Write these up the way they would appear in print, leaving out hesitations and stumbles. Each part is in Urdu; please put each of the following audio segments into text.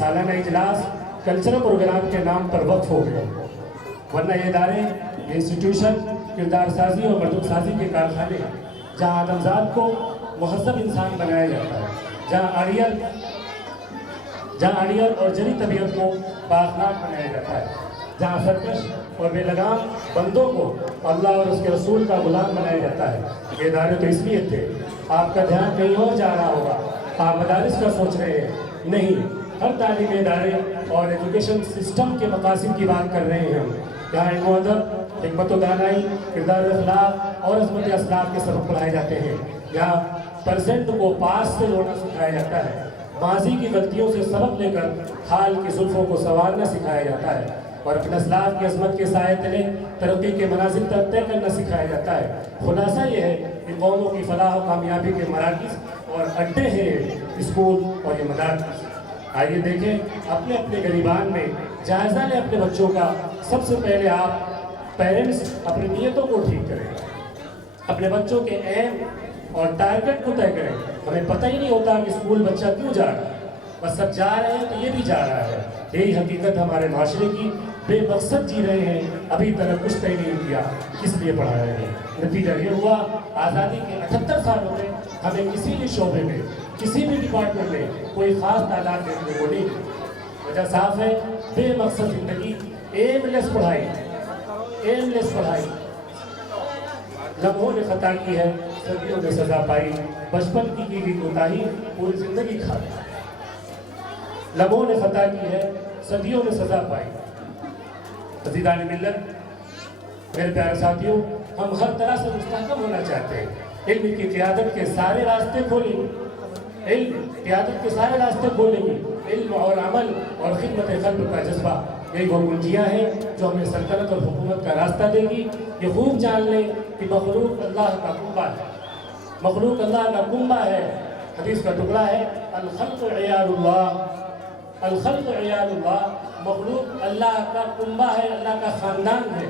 سالانہ اجلاس کلچرل پروگرام کے نام پر وقف ہو گئے، ورنہ یہ ادارے، یہ انسٹیٹیوشن کردار سازی اور مردم سازی کے کارخانے ہیں، جہاں آدمزاد کو مہذب انسان بنایا جاتا ہے، جہاں اڑیل اور جری طبیعت کو بااخلاق بنایا جاتا ہے، جہاں سرکش اور بے لگام بندوں کو اللہ اور اس کے رسول کا غلام بنایا جاتا ہے۔ یہ ادارے تو اس لیے تھے، آپ کا دھیان کہیں اور جا رہا ہوگا، آپ مدارس کا سوچ رہے ہیں، نہیں، ہر تعلیمی ادارے اور ایجوکیشن سسٹم کے مقاصد کی بات کر رہے ہیں ہم۔ یہاں علم و ادب، حکمت و دانائی، کردار و اخلاق اور عظمت اخلاق کے سبق پڑھائے جاتے ہیں۔ یہاں پریزنٹ کو پاسٹ سے جوڑنا سکھایا جاتا ہے، ماضی کی غلطیوں سے سبق لے کر حال کی زلفوں کو سنوارنا سکھایا جاتا ہے، اور اپنے اسلاف کی عظمت کے سائے تلے ترقی کے منازل تک طے کرنا سکھایا جاتا ہے۔ خلاصہ یہ ہے کہ قوموں کی فلاح و کامیابی کے مراکز اور اڈے ہیں اسکول اور یہ مدارس۔ آئیے دیکھیں اپنے اپنے گریبان میں جائزہ لیں اپنے بچوں کا۔ سب سے پہلے آپ پیرنٹس اپنی نیتوں کو ٹھیک کریں، اپنے بچوں کے ایم اور ٹارگٹ کو طے کریں۔ ہمیں پتہ ہی نہیں ہوتا کہ اسکول بچہ کیوں جا رہا ہے، بس سب جا رہے ہیں تو یہ بھی جا رہا ہے۔ یہی حقیقت ہمارے معاشرے کی، بے مقصد جی رہے ہیں، ابھی تک کچھ طے نہیں کیا، کس لیے پڑھا رہے ہیں۔ نتیجہ یہ ہوا آزادی کے 78 سالوں میں ہمیں کسی بھی شعبے میں، کسی بھی ڈپارٹمنٹ میں کوئی خاص تعداد دیکھنے کو نہیں ملی۔ وجہ صاف ہے، بے مقصد زندگی، ایم لیس پڑھائی، ایم لیس پڑھائی۔ لمحوں نے خطا کی ہے، صدیوں نے سزا پائی، بچپن کی گئی کوتاہی پوری زندگی کھا گئی۔ لمحوں نے خطا کی ہے، صدیوں نے سزا پائی۔ عزیزان ملت، میرے پیارے ساتھیوں، ہم ہر طرح سے مستحکم ہونا چاہتے ہیں۔ علم کی قیادت کے سارے راستے کھولیں گے، علم قیادت کے سارے راستے کھولیں گے۔ علم اور عمل اور خدمت خلق کا جذبہ، یہی وہ کنجیاں ہیں جو ہمیں سلطنت اور حکومت کا راستہ دے گی۔ یہ خوب جان لیں کہ مخلوق اللہ کا کنبہ ہے، مخلوق اللہ کا کنبہ ہے۔ حدیث کا ٹکڑا ہے، الخلق عیال اللہ، الخلق عیال اللہ، مخلوق اللہ کا کنبہ ہے، اللہ کا خاندان ہے،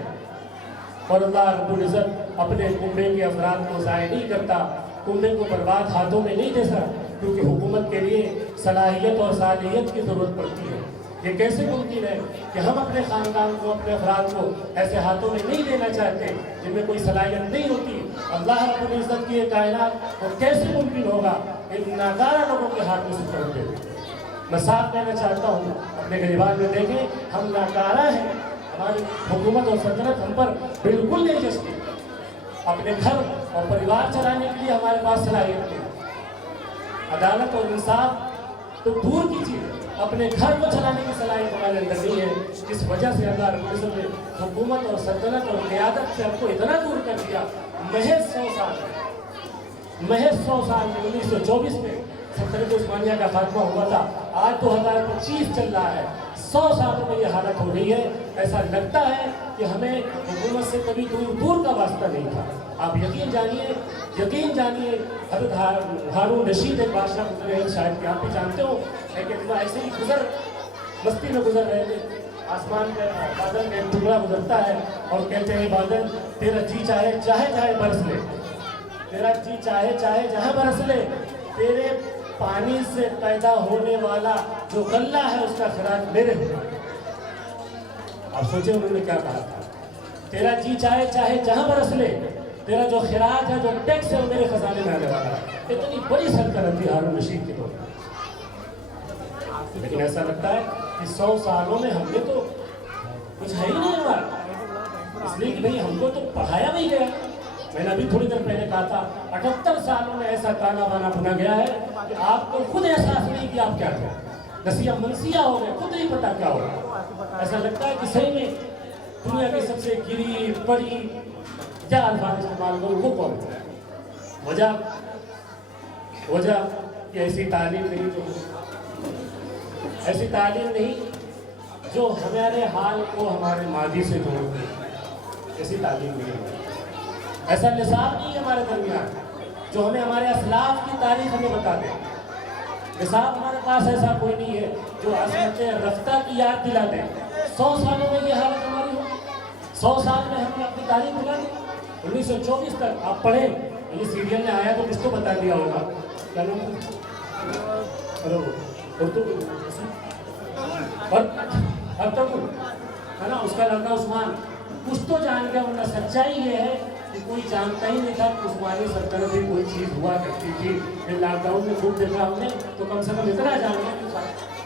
اور اللہ رب العزت اپنے کنبے کے افراد کو ضائع نہیں کرتا، کنبے کو برباد ہاتھوں میں نہیں دیتا، کیونکہ حکومت کے لیے صلاحیت اور صالحیت کی ضرورت پڑتی ہے۔ یہ کیسے ممکن ہے کہ ہم اپنے خاندان کو، اپنے افراد کو ایسے ہاتھوں میں نہیں دینا چاہتے جن میں کوئی صلاحیت نہیں ہوتی؟ اللہ رب العزت کی یہ کائنات وہ کیسے ممکن ہوگا ان ناکارہ لوگوں کے ہاتھ میں سپرد دے؟ میں صاف کہنا چاہتا ہوں، اپنے گریبان میں دیکھیں، ہم ناکارہ ہیں، ہماری حکومت اور سلطنت ہم پر بالکل نہیں جچتی۔ اپنے گھر اور پریوار چلانے کے لیے ہمارے پاس صلاحیت نہیں، عدالت اور انصاف تو دور کی چیز ہے، اپنے گھر کو چلانے کی صلاحیت ہمارے اندر نہیں ہے۔ اس وجہ سے اللہ رب العزت نے حکومت اور سلطنت اور قیادت سے ہم کو اتنا دور کر دیا۔ محض 100 سال میں، محض 100 سال میں 1924 میں سلطنت عثمانیہ کا خاتمہ ہوا تھا، آج 2025 چل رہا ہے، 100 سالوں میں یہ حالت ہو گئی ہے۔ ایسا لگتا ہے کہ ہمیں حکومت سے کبھی دور کا واسطہ نہیں تھا۔ آپ یقین جانیے، حضرت ہارون رشید ایک بادشاہ گزرے ہیں، شاید کہ آپ بھی جانتے ہو، لیکن وہ ایسے ہی مستی میں گزر رہے تھے، آسمان پہ بادل میں ایک ٹکڑا گزرتا ہے اور کہتے ہیں بادل تیرا جی چاہے جہاں برس لے، تیرا جی چاہے جہاں برس لے، تیرے پانی سے پیدا ہونے والا جو غلہ ہے اس کا خراج میرے ہو۔ آپ سوچیں انہوں نے کیا کہا تھا، تیرا جی چاہے جہاں برس لے، تیرا جو خراج ہے، جو ٹیکس ہے، وہ میرے خزانے میں آنے والا ہے۔ اتنی بڑی سلطنت تھی ہارون رشید کی دور میں، لیکن ایسا لگتا ہے کہ 100 سالوں میں ہم نے تو کچھ ہے ہی نہیں ہمارا، اس لیے کہ بھئی ہم کو تو پڑھایا نہیں گیا۔ میں نے ابھی تھوڑی دیر پہلے کہا تھا 78 سالوں میں ایسا تانا بانا بنا گیا ہے کہ آپ کو خود احساس نہیں کہ آپ کیا کریں، نسیہ منسیہ ہو گئے، خود نہیں پتا کیا ہو رہا۔ ایسا لگتا ہے کہ صحیح میں دنیا کی سب سے گری پڑی، کیا الفاظ استعمال کروں، وہ کون ہے؟ وجہ کہ ایسی تعلیم نہیں جو ہمارے حال کو ہمارے ماضی سے جوڑ دے، ایسی تعلیم نہیں ہے، ایسا نصاب نہیں ہے ہمارے درمیان جو ہمیں ہمارے اسلاف کی تاریخ ہمیں بتا دے۔ نصاب ہمارے پاس ایسا کوئی نہیں ہے جو عظمت رفتہ کی یاد دلا دے۔ 100 سالوں میں یہ حالت ہماری ہو، 100 سال میں ہم نے اپنی تاریخ بلا دی۔ 1924 تک آپ پڑھیں، یہ سیریل میں آیا تو کس کو بتا دیا ہوگا، کیا نام ہے؟ اردو اور اب تک ہے نا اس کا لڑکا عثمان کچھ تو جان گیا، ورنہ سچائی یہ ہے کہ کوئی جانتا ہی نہیں تھا کہ عثمانی سلطنت میں کوئی چیز ہوا کرتی تھی. پھر لاک ڈاؤن میں خوب دیکھا ہم نے تو کم سے کم اتنا جان گیا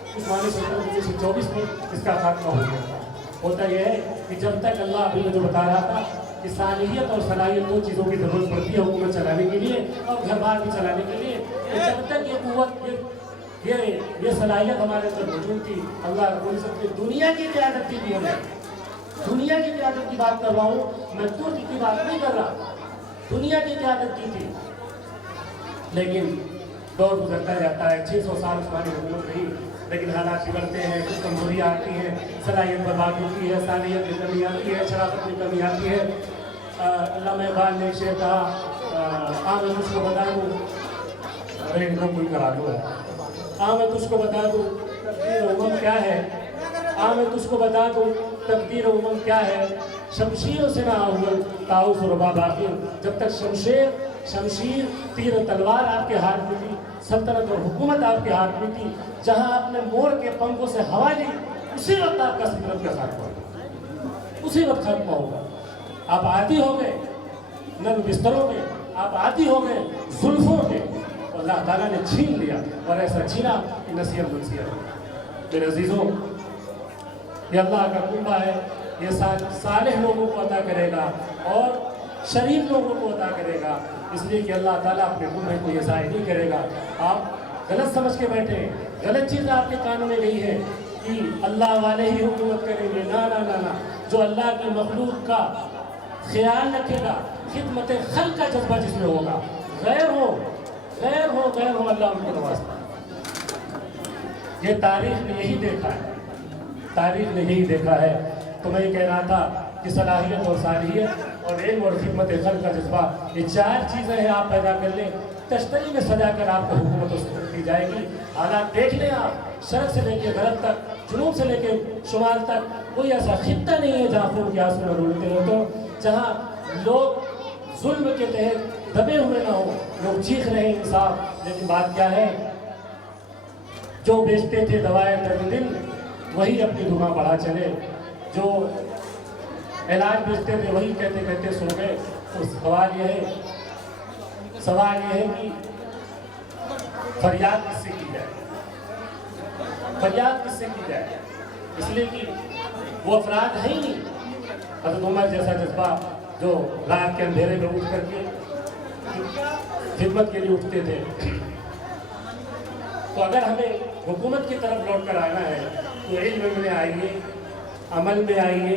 کہ عثمانی سلطنت 1924 میں اس کا خاتمہ ہو گیا تھا. ہوتا یہ ہے کہ جب تک اللہ ابھی جو بتا رہا تھا کہ صالحیت اور صلاحیت دو چیزوں کی ضرورت پڑتی ہے حکومت چلانے کے لیے اور گھر بار بھی چلانے کے لیے. تو جب تک یہ قوت یہ صلاحیت ہمارے اندر موجود تھی، اللہ رب العزت نے دنیا کی قیادت کی بھی ہمیں. دنیا کی قیادت کی بات کر رہا ہوں، میں ترک کی بات نہیں کر رہا. دنیا کی قیادت کی تھی. لیکن دور گزرتا جاتا ہے، 600 سال عثمانی حکومت رہی، لیکن حالات بگڑتے ہیں، کچھ کمزوریاں آتی ہیں، صلاحیت برباد ہوتی ہے، صالحیت میں کمی آتی ہے، شرافت میں کمی آتی ہے. علامہ اقبال نے ایک شعر کہا، میں تجھ کو بتا دوں، ارے ان کو کوئی کرا دو ہے، میں تجھ کو بتا دوں تقدیر امم کیا ہے، میں تجھ کو بتا دوں تقدیر امم کیا ہے. شمشیروں سے نہ اول تاؤس و رباب آخر. جب تک شمشیر تیر و تلوار آپ کے ہاتھ میں تھی، سلطنت اور حکومت آپ کے ہاتھ میں تھی، جہاں آپ نے مور کے پنکھوں سے ہوا لی، اسی وقت آپ کا سلطنت کا خاتمہ ہوگا، اسی وقت خاتمہ ہوگا. آپ عادی ہو گئے نرم بستروں میں، آپ عادی ہو گئے زلفوں کے، اللہ تعالیٰ نے چھین لیا، اور ایسا چھینا کہ نصیحت منصیحت. میرے عزیزوں، یہ اللہ کا کنبہ ہے، یہ صالح لوگوں کو عطا کرے گا اور شریف لوگوں کو عطا کرے گا. اس لیے کہ اللہ تعالیٰ اپنے کنبے کو یہ ضائع نہیں کرے گا. آپ غلط سمجھ کے بیٹھے ہیں، غلط چیز آپ کے کانوں میں گئی ہے کہ اللہ والے ہی حکومت کریں گے. نا نا نا نا، جو اللہ کی مخلوق کا خیال رکھے گا، خدمت خلق کا جذبہ جس میں ہوگا، غیر ہو اللہ ان کو نوازتا. یہ تاریخ نے یہی دیکھا ہے، تاریخ نے یہی دیکھا ہے. تو میں یہ کہہ رہا تھا کہ صلاحیت اور صالحیت اور علم اور خدمت خلق کا جذبہ، یہ 4 چیزیں ہیں آپ پیدا کر لیں، تشتری میں سجا کر آپ کو حکومت و سلطنت دی جائے گی. حالات دیکھ لیں آپ، شرق سے لے کے غرب تک، جنوب سے لے کے شمال تک، کوئی ایسا خطہ نہیں ہے جہاں خون کے آنسو نہ رولتے ہو، تو جہاں لوگ ظلم کے تحت دبے ہوئے نہ ہوں، لوگ چیخ رہے ہیں انصاف. لیکن بات کیا ہے، جو بیچتے تھے دوائیں درد دل وہی اپنی دکان بڑھا چلے، جو علاج بیچتے تھے وہی کہتے کہتے سو گئے. تو سوال یہ ہے کہ فریاد کس سے کی جائے، فریاد کس سے کی جائے. اس لیے کہ وہ افراد ہیں ہی نہیں. حضرت عمر جیسا جذبہ جو رات کے اندھیرے میں اٹھ کر کے خدمت کے لیے اٹھتے تھے. تو اگر ہمیں حکومت کی طرف لوٹ کر آنا ہے تو علم میں آئیے، عمل میں آئیے،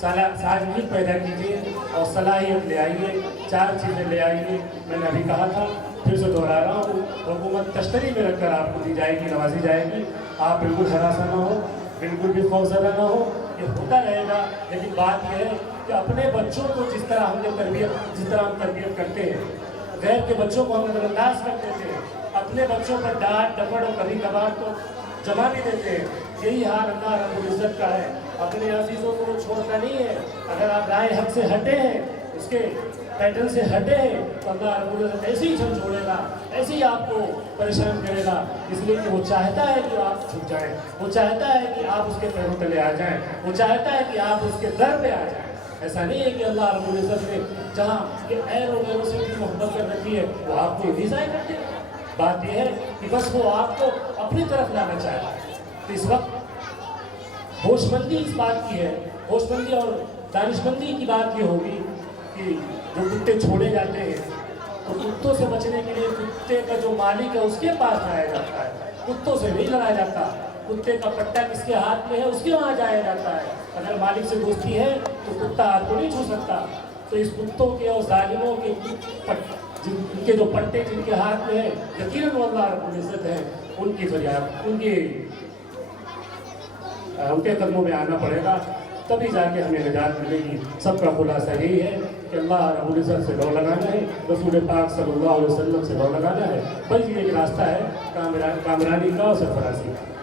سازگی پیدا کیجیے اور صلاحیت لے آئیے. 4 چیزیں لے آئیے. میں نے ابھی کہا تھا، پھر سے دہرا رہا ہوں، حکومت تشتری میں رکھ کر آپ کو دی جائے گی، نوازی جائے گی. آپ بالکل ہراساں نہ ہو، بالکل بھی خوفزدہ نہ ہو. یہ ہوتا رہے گا. لیکن بات یہ ہے کہ اپنے بچوں کو جس طرح ہم تربیت کرتے ہیں، غیر کے بچوں کو ہم نظر انداز کر دیتے ہیں، اپنے بچوں پر ڈانٹ ڈپڑ اور کبھی کبھار تو جمع بھی دیتے ہیں. یہی حال اللہ رب العزت کا ہے. اپنے عزیزوں کو وہ چھوڑتا نہیں ہے. اگر آپ رائے حق سے ہٹے ہیں، اس کے پیٹرن سے ہٹے ہیں، تو اللہ رب العزت ایسے ہی چھوڑے گا، ایسے ہی آپ کو پریشان کرے گا. اس لیے کہ وہ چاہتا ہے کہ آپ چھپ جائیں، وہ چاہتا ہے کہ آپ اس کے پیروں تلے آ جائیں، وہ چاہتا ہے کہ آپ اس کے در پہ آ جائیں. ایسا نہیں ہے کہ اللہ رب العزت نے جہاں یہ اے لوگوں سے بھی محبت کر رکھی ہے وہ آپ کو یہ ضائع کر دے. بات یہ ہے کہ بس وہ آپ کو اپنی طرف لانا چاہتا ہے. تو اس وقت ہوش مندی اس بات کی ہے، ہوش مندی اور دانش مندی کی بات یہ ہوگی کہ جو کتے چھوڑے جاتے ہیں تو کتوں سے بچنے کے لیے کتے کا جو مالک ہے اس کے پاس جایا جاتا ہے، کتوں سے نہیں لڑایا جاتا. کتے کا پٹا کس کے ہاتھ میں ہے اس کے وہاں جایا جاتا ہے. اگر مالک سے دوستی ہے تو کتا آپ کو نہیں چھو سکتا. تو اس کتوں کے اور ظالموں کے ان کے جو پٹے جن کے ہاتھ میں ہے، یقیناً وہ اللہ رب العزت ہے، ان کی فریاد ان کے قدموں میں آنا پڑے گا، تبھی جا کے ہمیں نجات ملے گی. سب کا خلاصہ یہی ہے کہ اللہ رب العزت سے لو لگانا ہے، رسول پاک صلی اللہ علیہ وسلم سے لو لگانا ہے. بس یہ ایک راستہ ہے کامرانی کا اور سرفرازی کا.